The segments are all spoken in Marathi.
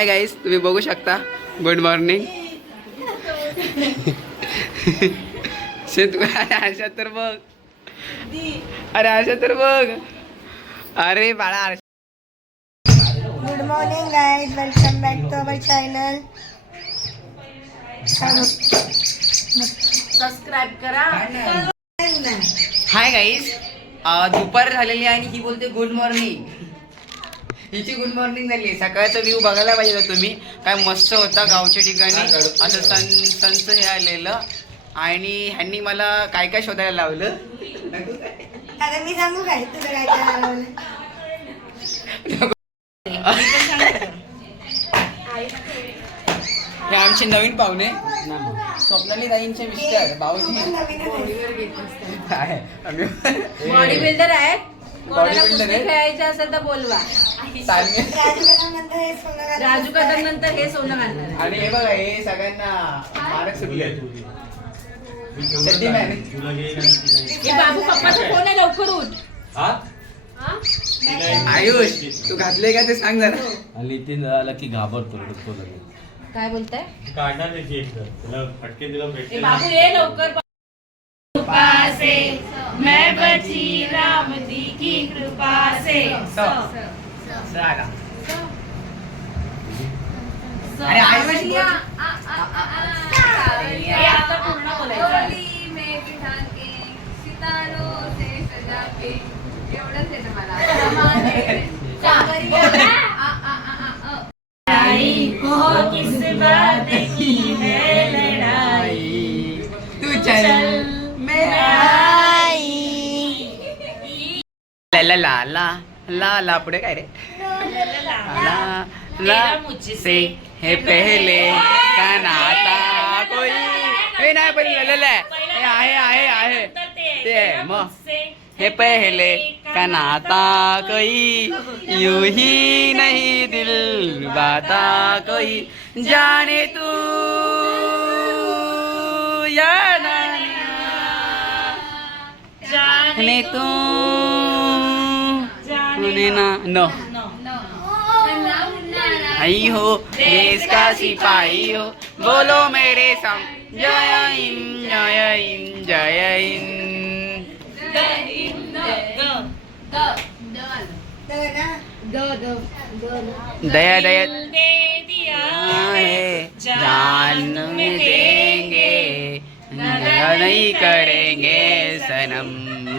हाय गाईज तुम्ही बघू शकता. गुड मॉर्निंग शेत अरे आशा तर बघ. अरे आशा तर बघ. अरे बाळा good morning guys welcome back to our channel subscribe करा. हाय गाईज दुपार झालेली आहे आणि ही बोलते गुड मॉर्निंग हिची गुड मॉर्निंग झाली. सकाळचा व्ह्यू बघायला पाहिजे होता तुम्ही. काय मस्त होता गावच्या ठिकाणी. असं सन सनचं हे आलेलं. आणि ह्यांनी मला काय काय शोधायला लावलं? आता मी सांगू काय? तुझं काय लावलं? हे आमचे नवीन पाहुणे. स्वप्नाली ताईंचे मिस्टर भाऊजी. काय? आम्ही बॉडी बिल्डर आहेत? कोणाला Bodybuilder कुस्ती आहे? खेळायची असेल तर बोलवा. चालणे राजू हे कदम नंतर हे सोनं घालणार. आणि हे बघा हे सगळ्यांना मारक सुटले बाबू पप्पाचा फोन आहे लवकर उठ. आयुष तू घातले का ते सांग जरा. नितीन आला की घाबरतो रडतो लगेच. काय बोलताय? काढणार त्याची एक तर त्याला फटके दिला ए भेटते बाबू ये लवकर. कृपा से मैं बची राम दी की कृपा से। सांगा अरे. हे आता पूर्ण बोलायचं. तू चल ला ला ला ला ला ला पुढे काय रे ला ला से हे पहले का नाता कोई हे नाही पण ला ला ला हे आहे आहे आहे ते मग हे पहले का नाता कोई यू ही नहीं दिल बाता कोई जाने तू या जाने तू मुने ना नो आई हो देश का सिपाही हो बोलो मेरे संग जय हिम जय हिंद जय हिंद। दया दया। है जान में देंगे दया नहीं करेंगे सनम।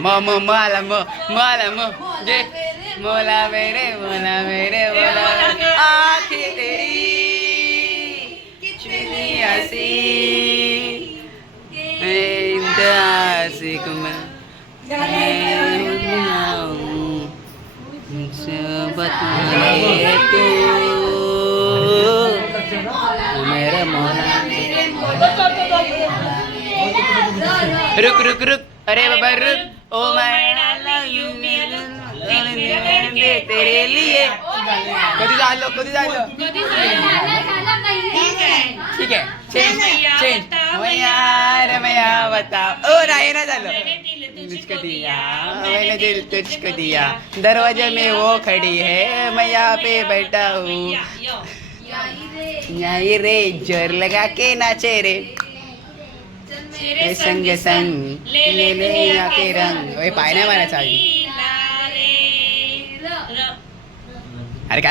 म म मालम म मोला मेरे मोला मेरे मोला आँखें तेरी कितनी हसी इंतहासिक में मुझसे बता तू मेरा मौला रुक रुक रुक अरे बाबा रुक ओ मैं तेरे लिए कधी झालं कधी झालं ठीक आहे चेंज चेंज ओ ना झालं तुझको दिया मैंने दिल तुझको दिया दरवाजे में वो खड़ी है मैं यहाँ पे बैठा हूँ यही रे जोर लगा के नाचे रे संग संग ले ले आके रंग पाय नाही मारायचा आधी अरे काय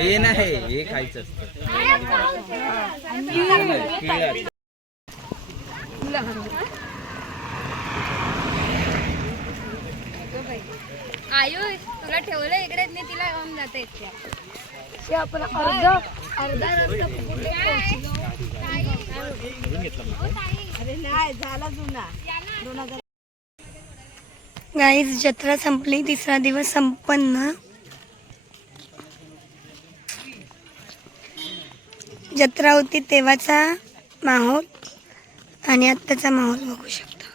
हे नाही हे खायचं आयुष तुला ठेवलं इकडे नाही तिला येऊन जाते. हे आपण अर्ध अर्धा रस्ता कुठे गाईज जत्रा संपली तिसरा दिवस संपन्न. जत्रा होती तेव्हाचा माहोल आणि आत्ताचा माहोल बघू शकतो.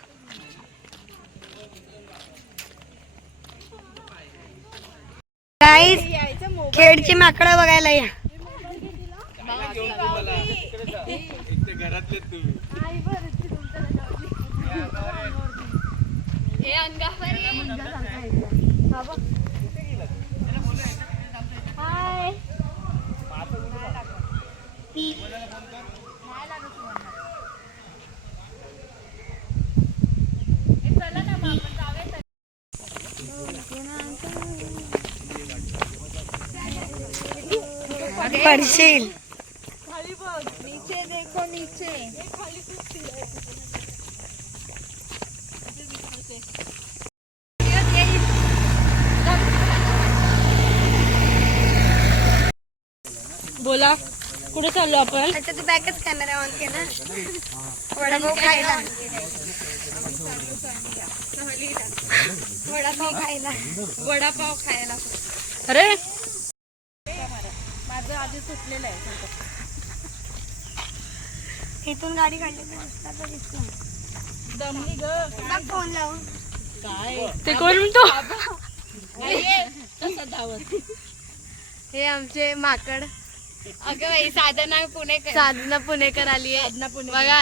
गाईज खेडची माकडं बघायला या. हे अंगावर हाय पडशील नीचे देखो नीचे बोला कुठे चाललो आपण? अच्छा तू बॅकच कॅमेरा ऑन केला. वडापाव खायला वडापाव खायला. वडापाव खायला. अरे इथून गाडी काढली तर रस्ता फोन लावून. ते कोण म्हणतो? हे आमचे माकड. अगं बाई साधना पुणेकर. साधना पुणेकर आली आहे. बघा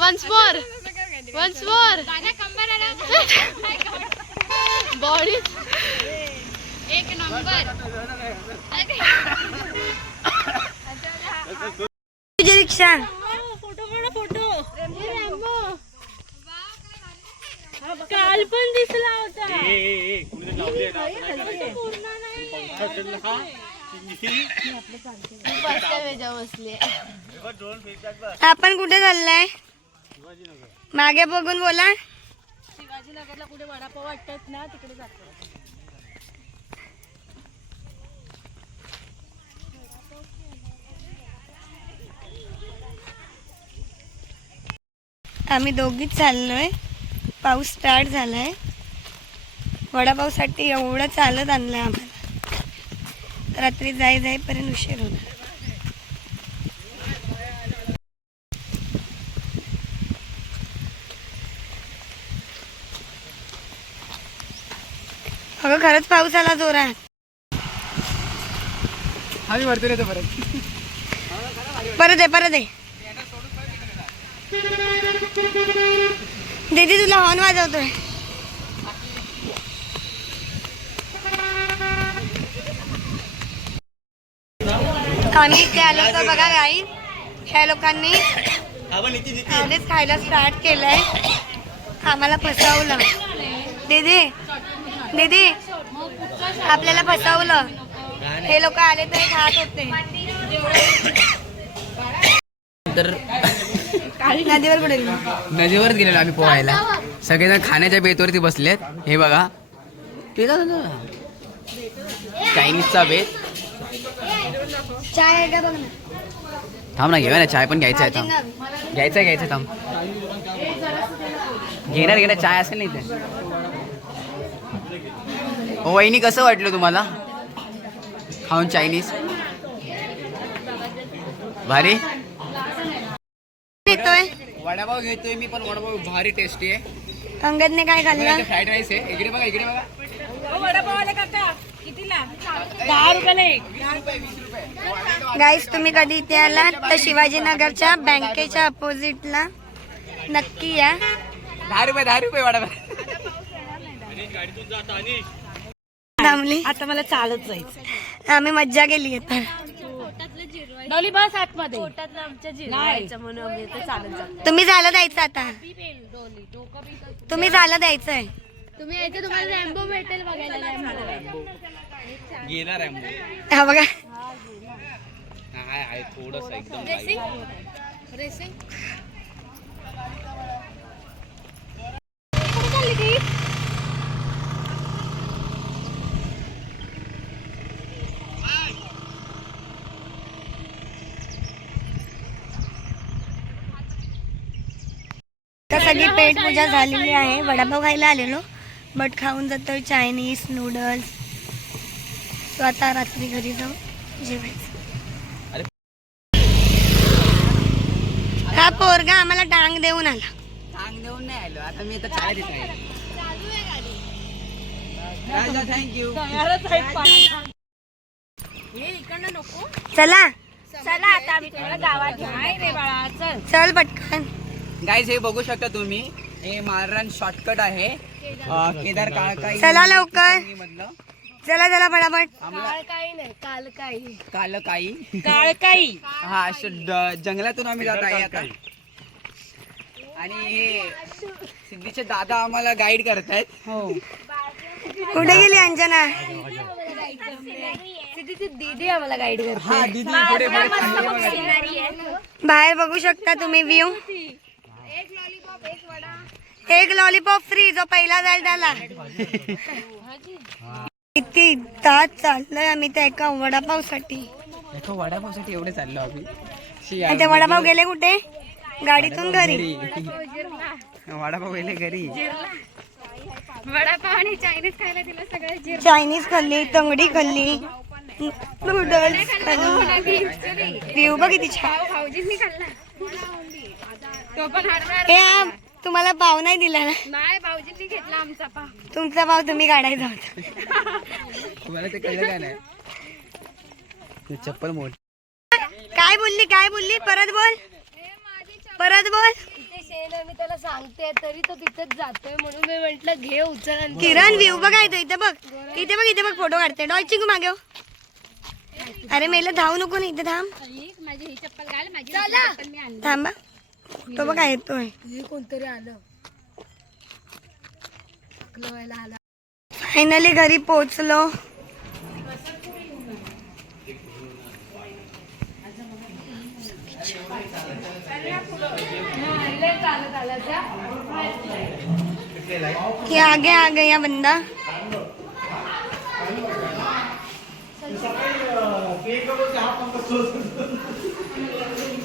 once more once more body एक नंबर तुझी रिक्षा फोटो फोटो काल पण दिसला होता. बसली आपण कुठे चाललाय? मागे बघून बोला. शिवाजीनगरला कुठे वडापाव वाटतात ना तिकडे जातो. आम्ही दोघीच चाललोय. पाऊस स्टार्ट झालाय. वडापावसाठी एवढं चालत आणलंय आम्हाला. रात्री जाई जाईपर्यंत उशीर होणार. अगं खरंच पाऊस आला जोरात. आम्ही वरती येतो परत. परत आहे परत आहे दीदी तुला हॉर्न वाजवतोय. आम्ही इथे आलो तर बघा गाई ह्या लोकांनी आधीच खायला स्टार्ट केलंय. आम्हाला फसवलं. दीदी दीदी आपल्याला फसवलं. हे लोक आले तरी खात होते. तर नदीवर कुठे गेली? नदीवरच गेलेलो आम्ही पोहायला. सगळेजण खाण्याच्या बेतवरती बसलेत. हे बघा. ना. चायनीजचा बेत. चाय आहे का बघ ना. थांब ना घेऊया ना. चाय पण घ्यायचा आहे थांब. घ्यायचं आहे घ्यायचं थांब. घेणार घेणार चाय असेल नाही ते हो वहिनी कसं वाटलं तुम्हाला? खाऊन चायनीज? भारी? येतोय वडापाव घेतोय मी पण वडापाव भारी टेस्टी आहे. अंगदने काय खाल्लं? फ्राईड राईस आहे. इकडे बघा इकडे बघा. वडापाव आले काका गाईस तुम्ही कधी इथे आलात? तर शिवाजीनगरच्या बँकेच्या अपोजिटला नक्की या. दहा रुपये दहा रुपये वडापाव. थांबली आता मला चालत जायचं. आम्ही मज्जा केली आता डॉली बस आतमध्ये आमच्या म्हणून आम्ही इथे चालत जातो. तुम्ही झालं द्यायचं आता. तुम्ही झालं द्यायचंय. तुम्ही यायचे तुम्हाला रॅम्बो भेटेल बघायला रॅम्बो. घेणार आहे मग. हा बघा. आहे आहे थोडस एकदम रेसिंग? रेसिंग? सगळी पेट पूजा झालेली आहे. वडापाव खायला आलेलो. बट खाऊन जातोय चायनीज नूडल्स तो आता रात्री घरी जाऊ जेवायचं. हा पोरगा आम्हाला टांग देऊन आला. सांग देऊन नाही आलो. आता मी आता थँक्यू चला चला. आता आम्ही तुम्हाला गावात घेऊन जाऊ. रे बाळा चल. चल पटकन. गाईज हे बघू शकता तुम्ही. हे मालरान शॉर्टकट आहे. अं, केदार काळकाई. चला लवकर. मधलं चला चला पटापट आम्हाला काही नाही काल काही काल काही काळकाई. हा ड- जंगलातून आम्ही जात आहे आता. आणि हे सिद्धीचे दादा आम्हाला गाईड करतायत. हो. कुठे गेली अंजना? दीदी आम्हाला गाईड करते. हा दीदी पुढे पुढे चालली बघा. बाहेर बघू शकता तुम्ही व्ह्यू एक लॉलीपॉप फ्री जो पहिला जाईल त्याला. किती तास चाललोय आम्ही त्या एका वडापावसाठी. एका वडापावसाठी एवढे चाललो आम्ही. शी आणि ते वडापाव गेले. कुठे? गाडीतून घरी. वडापाव गेले घरी. वडापाव आणि चायनीज खायला दिलं सगळं जिर. चायनीज खाल्ली तंगडी खाल्ली नूडल्स खाल्ली. व्ह्यू बघ किती छान. भाऊजींनी खाल्ला. तो पण हे तुम्हाला पाव नाही दिला ना? नाही भाऊजींनी घेतला आमचा पाव. तुमचा पाव तुम्ही काढायचा होता. तुम्हाला ते कळलं का नाही? ते चप्पल मोठ. काय बोलली काय बोलली? परत बोल. परत बोल. इथे शेण आहे, मी त्याला सांगते तरी तो तिथेच जातोय म्हणून मी म्हंटल घे उचल आणि किरण व्ह्यू बघ इथे इथे बघ. इथे बघ इथे बघ फोटो काढते. डॉल चिंकू मागे हो. अरे मेला धावू नको ना इथे थांब. घे. माझी चप्पल घाल माझी चप्पल मी आणली थांबा. तो बघा येतोय. हे कोणतरी आलं. फायनली घरी पोचलो ये आगे आ गया बंदा.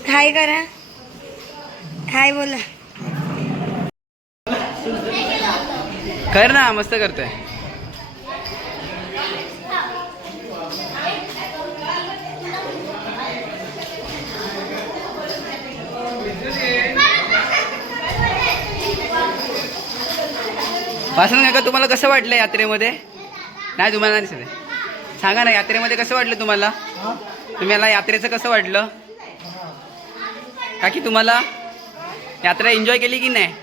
हाय करा. हाय बोला. कर ना मस्त करतोय. वासना काका तुम्हाला कसं वाटलं यात्रेमध्ये? नाही तुम्हाला नाही दिसत आहे. सांगा ना यात्रेमध्ये कसं वाटलं तुम्हाला? तुम्हाला यात्रेचं कसं वाटलं? काकी तुम्हाला? यात्रा एन्जॉय केली की नाही?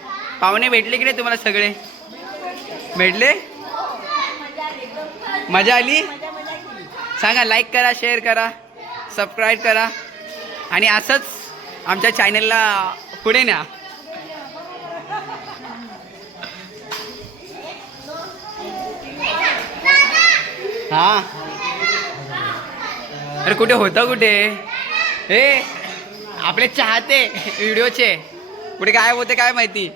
पाहुणे भेटले की नाही तुम्हाला सगळे? भेटले? मजा आली? सांगा लाईक करा शेअर करा सबस्क्राईब करा. आणि असंच आमच्या चॅनलला पुढे न्या. हा? अरे कुठे होतं कुठे? हे आपले चाहते व्हिडिओचे पुढे काय होते काय माहिती?